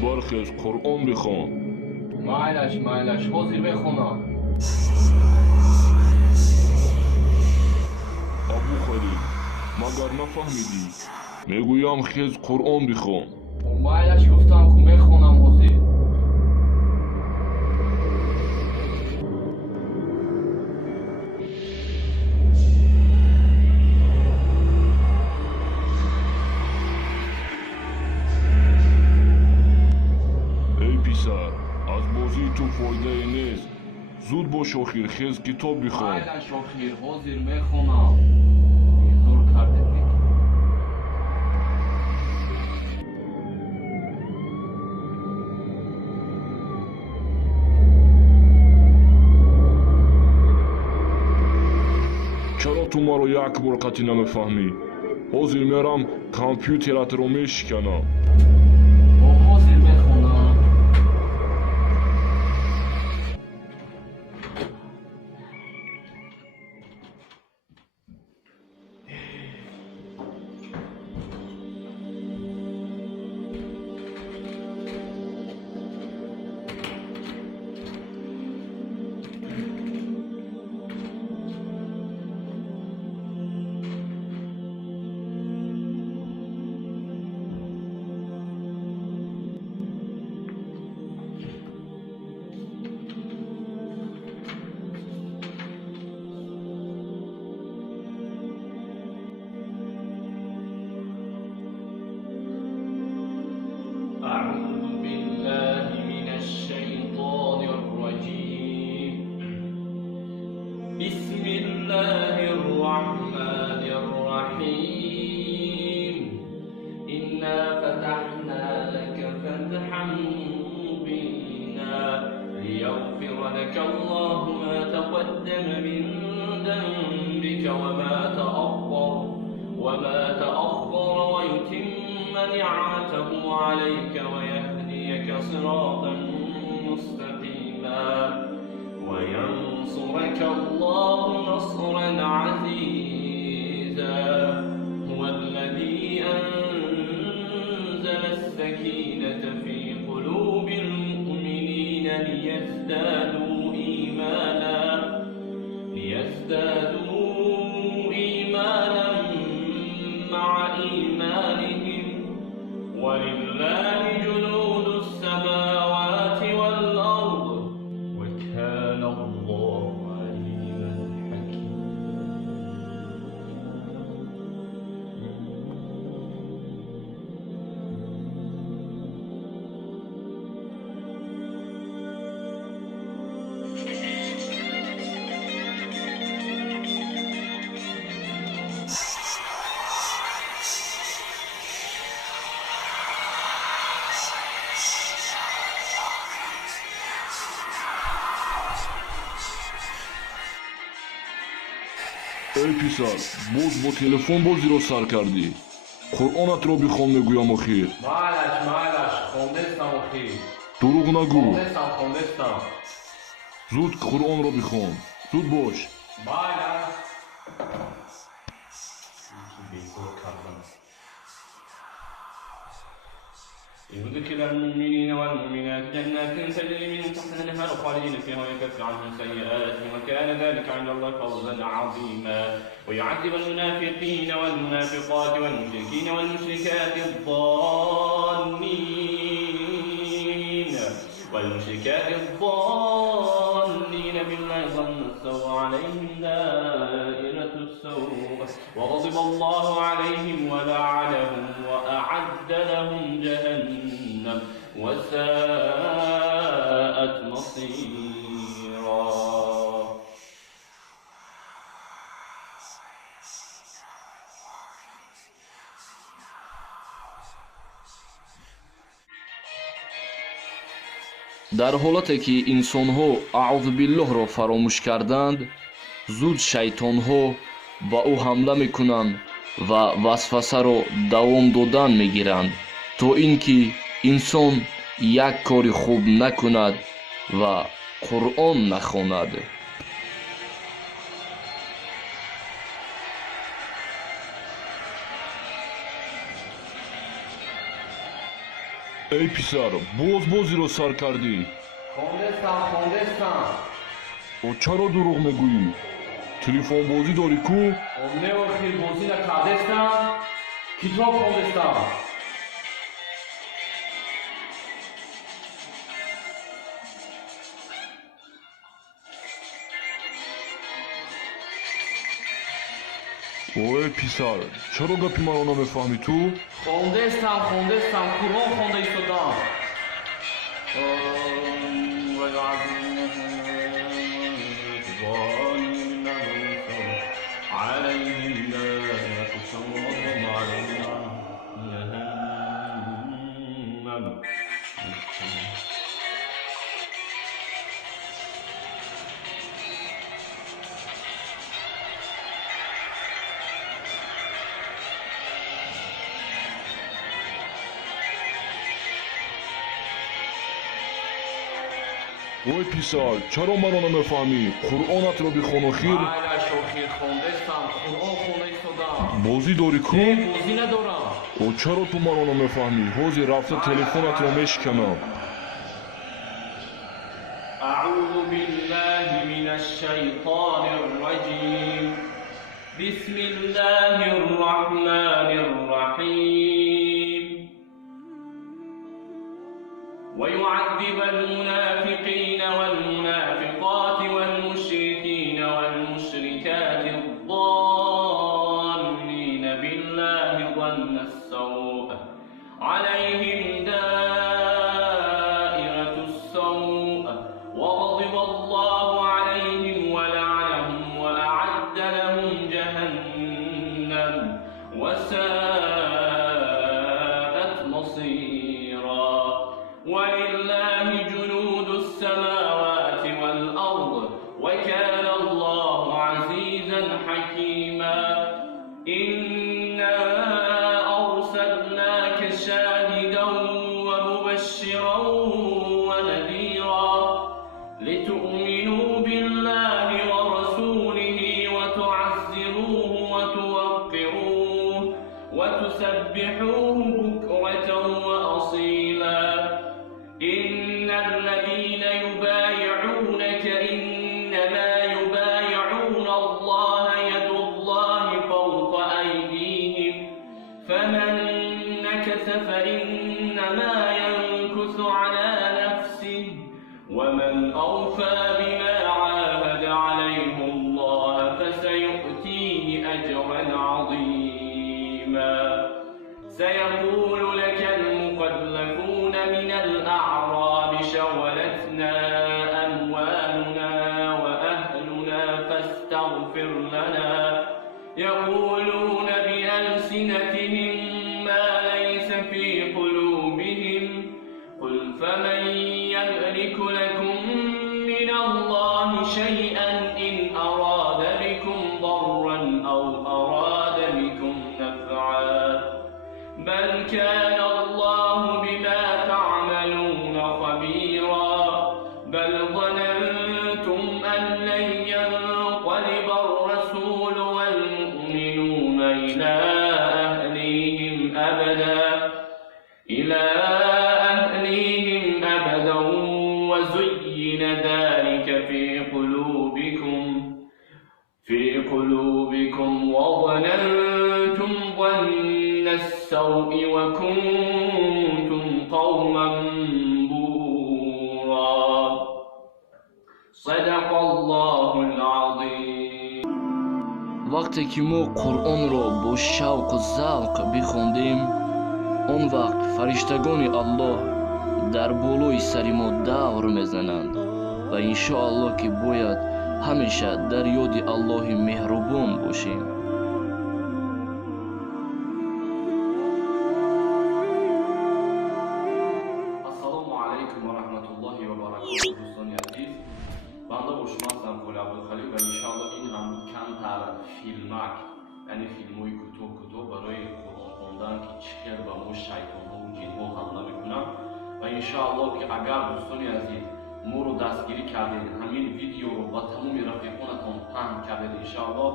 برخیز قرآن بخوان. مایلش حاضر بخونم. ابو خلیل مگر نفهمیدی؟ میگویم خیز قرآن بخوان. مایلش گفتم که میخونم حاضر. ای پسر، از بازی تو فایده نیست. زود باش آخر خیز کتاب بخوان. مایلش آخر حاضر میخونم. زور کرده دیگه. چرا تو مرا یک بار قطعی نمیفهمی؟ حاضر میرم کامپیوترت رو میشکنم. حاضر میخونم. أعوذ بالله من الشيطان الرجيم. بسم الله الرحمن الرحيم. إنا فتحنا لك فتحا مبينا ليغفر لك الله ما تقدم من ذنبك وما تأخر ويتم نعمته عليك ويهديك صراطا مستقيما وينصرك الله نصرا عزيزا. هو الذي أنزل السكينة في قلوب المؤمنين ليزدادوا إيمانا مع إيمانهم ولله جنود السماوات والأرض وكان الله عليما حكيما. ای پسر، باز با تلفن بازی رو سر کردی. قرآنت رو بخوان میگویم آخر. مایلش خوندستم آخر. دروغ نگو. خوندستم. زود قرآن رو بخوان. زود باش. مایلش بیزور کردم. يدخل المؤمنين والمؤمنات جنات تجري من تحتها الأنهار خالدين فيها ويكفر عنهم سيئاتهم وكان ذلك عند الله فوزا عظيما. ويعذب المنافقين والمنافقات والمشركين والمشركات الضالين بالله ظن السوء عليهم دائرة السوء وغضب الله عليهم ولعنهم وأعد لهم جهنم وساءت مصيرا. дар ҳолате ки инсонҳо аъузубиллоҳро фаромӯш карданд, зуд шайтонҳо ба ӯ ҳамла мекунанд ва васвасаро давом додан мегиранд, то ин ки инсон як кори хуб накунад ва қуръон нахонад. ای پسر بازی رو سر کردی. خوندستم. او چرا دروغ میگویی؟ تلفن بازی داری کو؟ نمی‌خوای بازی نکردستم. کتاب خوندستم. ای پسر چرا گپی مرا نمیفهمی تو؟ خوندستم. قرآن خونده ایستادم. ای پسر چرا مرا نمیفهمی؟ قرآنت رو بخون و خیر. شوخی خوندستم. قرآن خونده ایستادم. بازی داری کو؟ بازی ندارم. او چرا تو مرا نمیفهمی؟ حاضر رفته تلفنت رو میشکنم. أعوذ بالله من الشيطان الرجيم بسم الله الرحمن الرحيم ويعذب المنافقين والمنافقات والمشركين والمشركات الظانين بالله ظن السوء عليهم دائرة السوء وغضب الله عليهم ولعنهم وأعد لهم جهنم وساءت مصيرا ولله جنود السماوات والأرض وكان الله عزيزا حكيما إنا أرسلناك شاهدا ومبشرا ونذيرا لتؤمنوا بالله ورسوله وتعزروه وتوقروه وتسبحوه بكرة وأصيلا إن الذين يبايعونك إنما يبايعون الله يد الله فوق أيديهم فمن نكث فإنما ينكث على نفسه ومن أوفى بما عاهد عليه الله فسيؤتيه أجرا عظيما سيقول لك المخلفون من الأعراب شغلتنا أموالنا وأهلنا فاستغفر لنا يقولون بألسنتهم ما ليس في قلوبهم قل فمن يملك لكم من الله شيئا إن أراد بكم ضرا أو أراد بكم نفعا بل كان الله بما تعملون خبيرا بل ظننتم أن لن ينقلب الرسول والمؤمنون إلى أهليهم أبدا وزين ذلك في قلوبكم وظننتم ظن السوء وكنتم قوما بورا صدق الله العظيم. وقتی که ما قرآن را با شوق و ذوق بخواندیم، آن وقت فرشتگان الله در بالای سر ما دور میزنند و انشاءالله که باید همیشه در یاد الله مهربان باشیم. السلام علیکم و رحمت الله و برکاته. دوستان عزیز، بنده با شما هستم قول عبدالخلیق و انشاءالله این هم کمتر فیلمک، یعنی فیلموی کوتاه برای قرآن خواندن که چقدر به ما شیطان‌ها و جن‌ها حمله میکنن و انشاءالله که اگر دوستان عزیز ما رو دستگیری کردید، همین ویدیو رو با تمام رفیقانتان پهن کردید، انشاءالله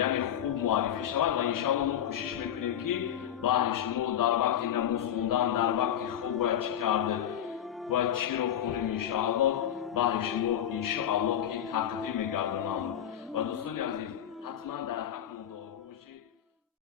یعنی خوب معرفی شود و انشاءالله ما کوشش میکنیم که بهر شما در وقت نماز خوندن در وقت خوب باید چی کرده باید چی رو خونیم انشاءالله بهر شما انشاءالله که تقدیم میگردونم و دوستان عزیز حتما در حق